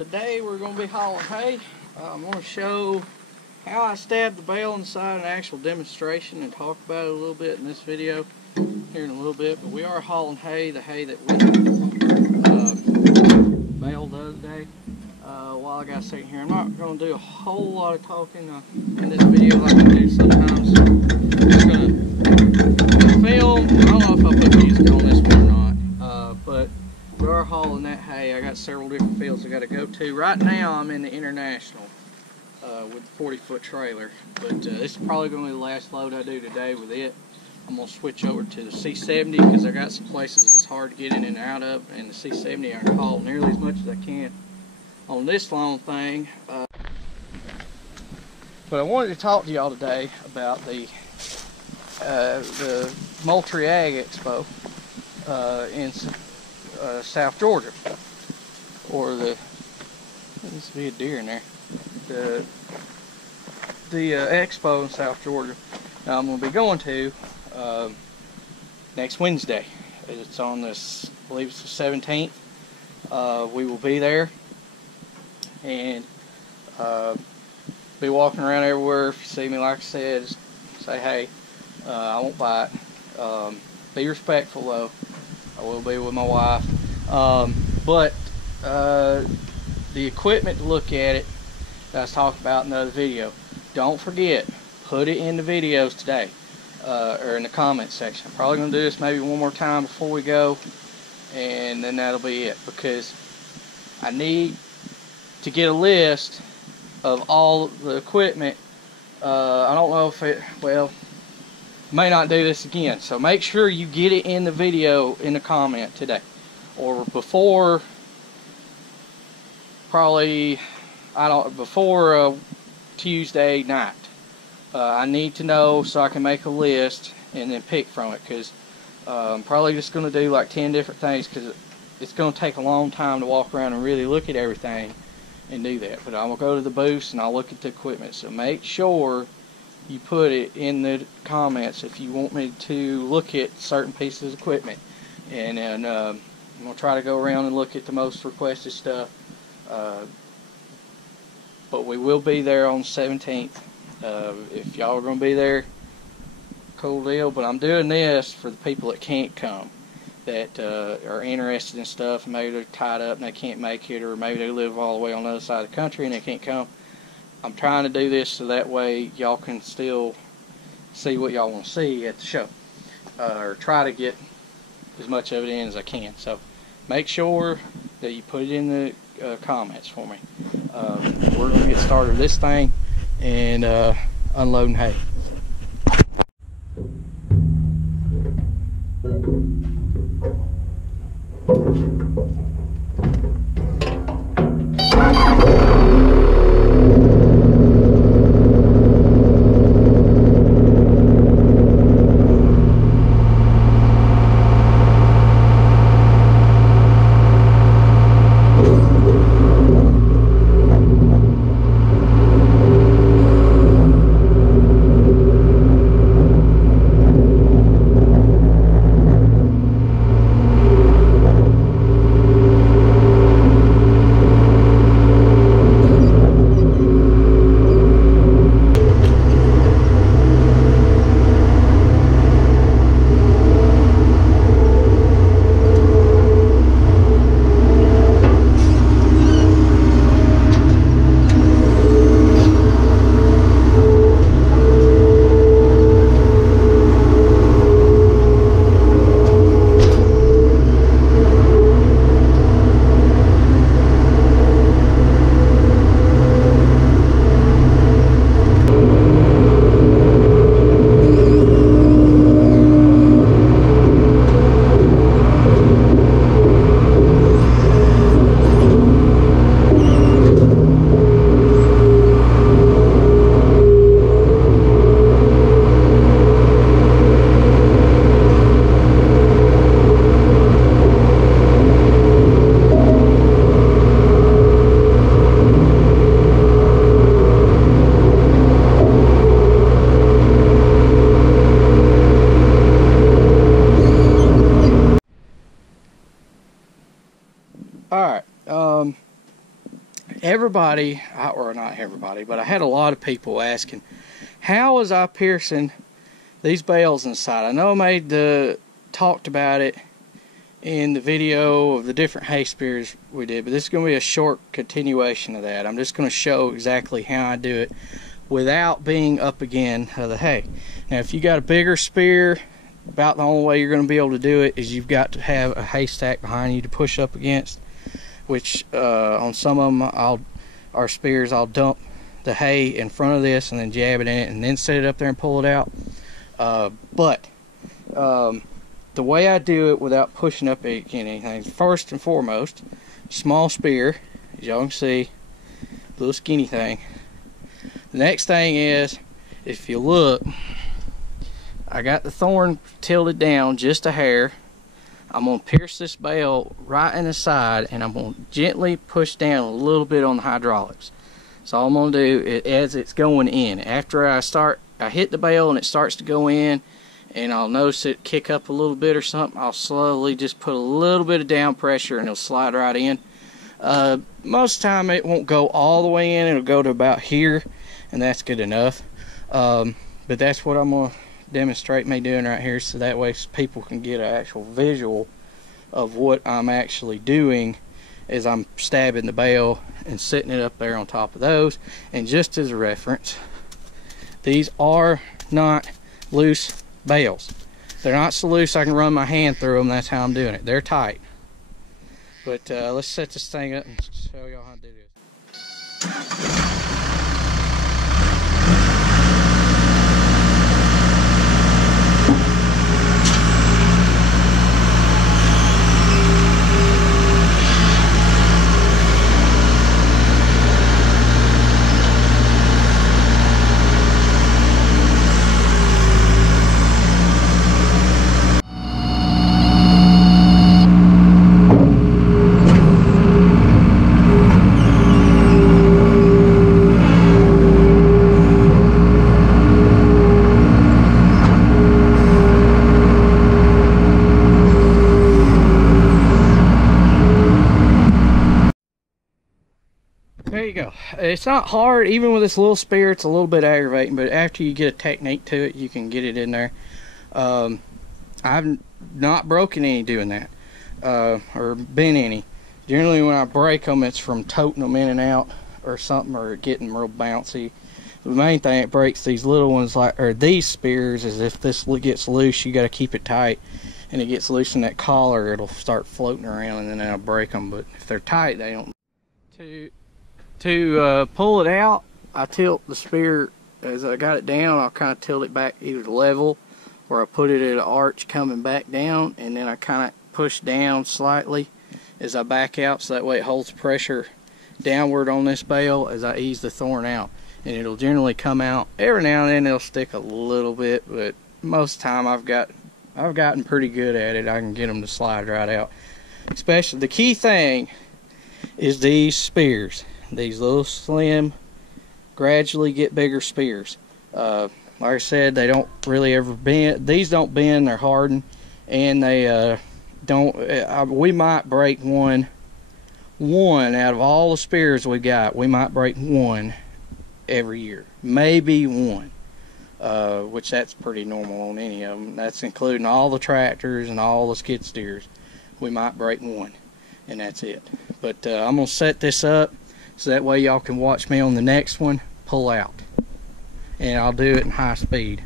Today we're going to be hauling hay. I'm going to show how I stabbed the bale inside an actual demonstration and talk about it a little bit in this video here in a little bit. But we are hauling hay, the hay that we baled the other day. While I got a second here, I'm not going to do a whole lot of talking in this video like I do sometimes. I'm just going to film. I don't know if I'll put music on this one or not, but we are hauling that hay. I got several different fields I got to go to. Right now I'm in the International with the 40-foot trailer, but this is probably going to be the last load I do today with it. I'm going to switch over to the C70 because I got some places it's hard to get in and out of, and the C70 I can haul nearly as much as I can on this long thing. But I wanted to talk to y'all today about the Moultrie Ag Expo in South Georgia, or there needs to be a deer in there. The expo in South Georgia. Now I'm going to be going to next Wednesday. It's on this, I believe it's the 17th. We will be there and be walking around everywhere. If you see me, like I said, just say hey. I won't bite. Be respectful though. I will be with my wife. But the equipment to look at it that I was talking about in the other video, don't forget, put it in the videos today, or in the comments section. I'm probably going to do this maybe one more time before we go, and then that'll be it, because I need to get a list of all the equipment. I don't know if it, well, may not do this again, so make sure you get it in the video in the comment today, or before, probably, before Tuesday night. I need to know so I can make a list and then pick from it, because I'm probably just going to do like 10 different things, because it's going to take a long time to walk around and really look at everything and do that. But I will go to the booths and I'll look at the equipment, so make sure you put it in the comments if you want me to look at certain pieces of equipment. And then I'm going to try to go around and look at the most requested stuff. But we will be there on the 17th. If y'all are going to be there, cool deal. But I'm doing this for the people that can't come, that are interested in stuff, and maybe they're tied up and they can't make it, or maybe they live all the way on the other side of the country and they can't come. I'm trying to do this so that way y'all can still see what y'all want to see at the show, or try to get as much of it in as I can. So make sure that you put it in the comments for me. We're going to get started with this thing and unloading hay. everybody, or not everybody, but I had a lot of people asking, how was I piercing these bales inside? I know I talked about it in the video of the different hay spears we did, but this is going to be a short continuation of that. I'm just going to show exactly how I do it without being up against the hay. Now, if you got a bigger spear, about the only way you're going to be able to do it is you've got to have a haystack behind you to push up against, which on some of them, our spears, I'll dump the hay in front of this and then jab it in it and then set it up there and pull it out. But the way I do it without pushing up against anything, first and foremost, small spear, as y'all can see, little skinny thing. The next thing is, if you look, I got the thorn tilted down just a hair. I'm going to pierce this bale right in the side, and I'm going to gently push down a little bit on the hydraulics. So all I'm going to do as it's going in, after I hit the bale and it starts to go in, and I'll notice it kick up a little bit or something, I'll slowly just put a little bit of down pressure and it'll slide right in. Most of the time it won't go all the way in, it'll go to about here, and that's good enough. But that's what I'm going to demonstrate me doing right here, so that way people can get an actual visual of what I'm actually doing as I'm stabbing the bale and setting it up there on top of those. And just as a reference, these are not loose bales. They're not so loose I can run my hand through them. That's how I'm doing it. They're tight. But let's set this thing up and show y'all how to do this. There you go. It's not hard, even with this little spear. It's a little bit aggravating, but after you get a technique to it, you can get it in there. I've not broken any doing that, or been any. Generally when I break them, it's from toting them in and out or something, or getting real bouncy. The main thing that breaks these little ones, or these spears, is if this gets loose, you got to keep it tight, and it gets loose in that collar, it'll start floating around, and then that'll break them. But if they're tight, they don't. To pull it out, I tilt the spear. As I got it down, I'll kind of tilt it back either to level, or I put it at an arch coming back down, and then I kind of push down slightly as I back out, so that way it holds pressure downward on this bale as I ease the thorn out. And it'll generally come out. Every now and then it'll stick a little bit, but most of the time I've gotten pretty good at it. I can get them to slide right out. Especially the key thing is these spears. These little slim, gradually get bigger spears. Like I said, they don't really ever bend. These don't bend, they're hardened, and they don't. We might break one out of all the spears we got. We might break one every year, maybe one, which that's pretty normal on any of them. That's including all the tractors and all the skid steers. We might break one, and that's it. But I'm gonna set this up so that way y'all can watch me on the next one pull out, and I'll do it in high speed.